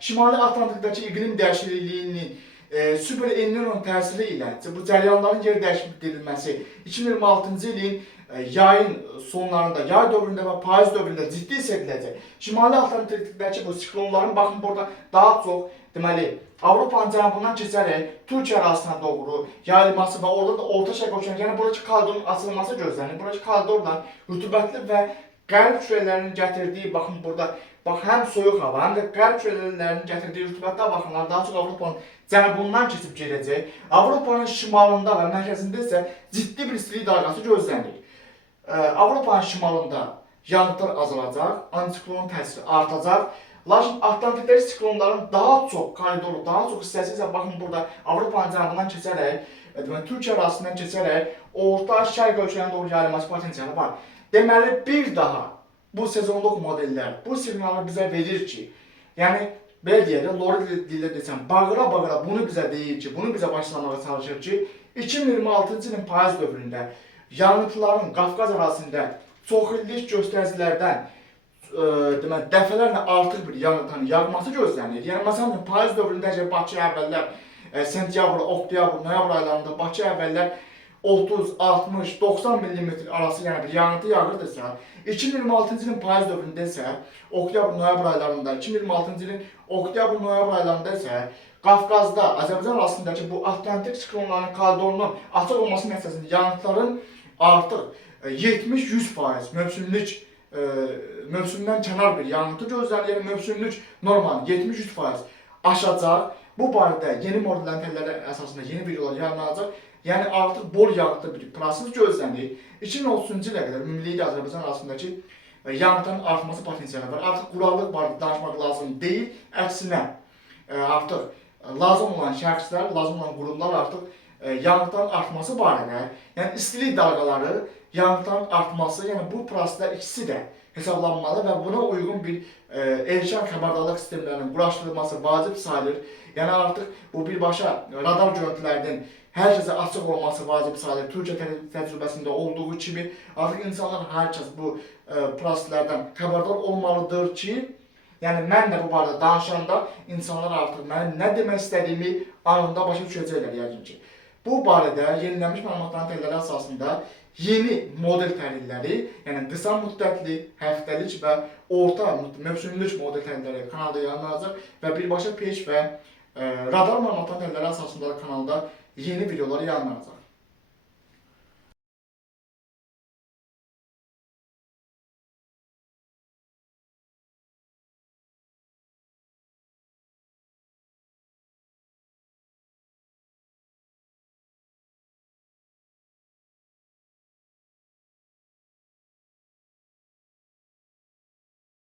Şimali Atlantikdəki iqlim dəyişikliyinin super El Niño təsiri ilə bu cərəyanların yer dəyişdirilməsi 2026-cı ilin yayın sonlarında, yay dövründə və payız dövründə ciddi hiss ediləcək. Şimali Atlantikdəki bu siklonların baxın burada daha çox deməli Avropanın cənubundan keçərək Türkiyə ərazisinə doğru yayılması və orada da Orta Şərq okeanı, yəni buradakı koridorun açılması gözlənilir. Buradakı koridorla rütubətli və qərb külələrinin gətirdiyi, baxın burada, həm soyuq hava, həm də qərb külələrinin gətirdiyi rütubətli hava axınları daha çox Avropanın cənubundan keçib gedəcək. Avropanın şimalında və mərkəzində isə ciddi bir istilik dalğası gözlənilir. Avropanın şimalında yağıntılar azalacaq, antiklonun təsiri artacaq. Lakin Atlantikdəki siklonların daha çox koridoru, daha çox hissəsi isə baxın burada Avropanın cənubundan keçərək, Türkiyə ərazisindən keçərək Orta Şərq ölkələrinə doğru yayılması potensialı var. Deməli, bir daha bu sezonluq modellər bu siqnalı bizə verir ki, yəni belə deyək də, Lori dilində desəm, bağıra-bağıra bunu bizə deyir ki, bunu bizə başlamağa çalışır ki, 2026-cı ilin payız dövründə yağıntıların Qafqaz ərazisində çox illik göstəricilərdən dəfələrlə artıq bir yağıntının yağması gözlənilir. Yəni, məsələn, payız dövründə Bakı əvvəllər sentyabr, oktyabr, noyabr aylarında Bakı əvvəllər 30, 60, 90 mm arası yəni bir yağıntı yağırdısa, 2026-cı ilin payız dövründə isə oktyabr, noyabr aylarında, 2026-cı ilin oktyabr, noyabr aylarında isə Qafqazda, Azərbaycan arasındakı bu Atlantik siklonların koridorunun açıq olması nəticəsində yağıntıların artıq 70-100% mövsümdən kənar bir yağıntı gözlənilir. Yəni mövsümlük normanı 70-100% aşacaq. Bu barədə yeni modellərin əsasında yeni videolar yayınlanacaq. Yəni artıq bol yağıntı bir proses gözlənilir. 2030-cu ilə qədər ümumilikdə Azərbaycan arasındakı yağıntının artması potensialı var. Artıq quraqlıq barədə danışmaq lazım deyil. Əksinə artıq lazım olan şəxslər, lazım olan qurumlar artıq yağıntıların artması barədə, yəni istilik dalğaları, yağıntıların artması, yəni bu proseslər ikisi də hesablanmalı və buna uyğun bir erkən xəbərdarlıq sistemlərinin quraşdırılması vacib sayılır. Yəni artıq bu birbaşa radar görüntülərinin hər kəsə açıq olması vacib sayılır. Türkiyə təcrübəsində olduğu kimi artıq insanlar hər kəs bu proseslərdən xəbərdar olmalıdır ki, yəni mən də bu barədə danışanda insanlar artıq mənim nə demək istədiyimi anında başa düşəcəklər yəqin ki. Bu barədə yenilənmiş məlumatların təhlilləri əsasında yeni model təhlilləri, yəni qısa müddətli, həftəlik və orta mövsümlük model təhlilləri kanalda yayınlanacaq və birbaşa peş və radar məlumatların təhlilləri əsasında kanalda yeni videolar yayınlanacaq.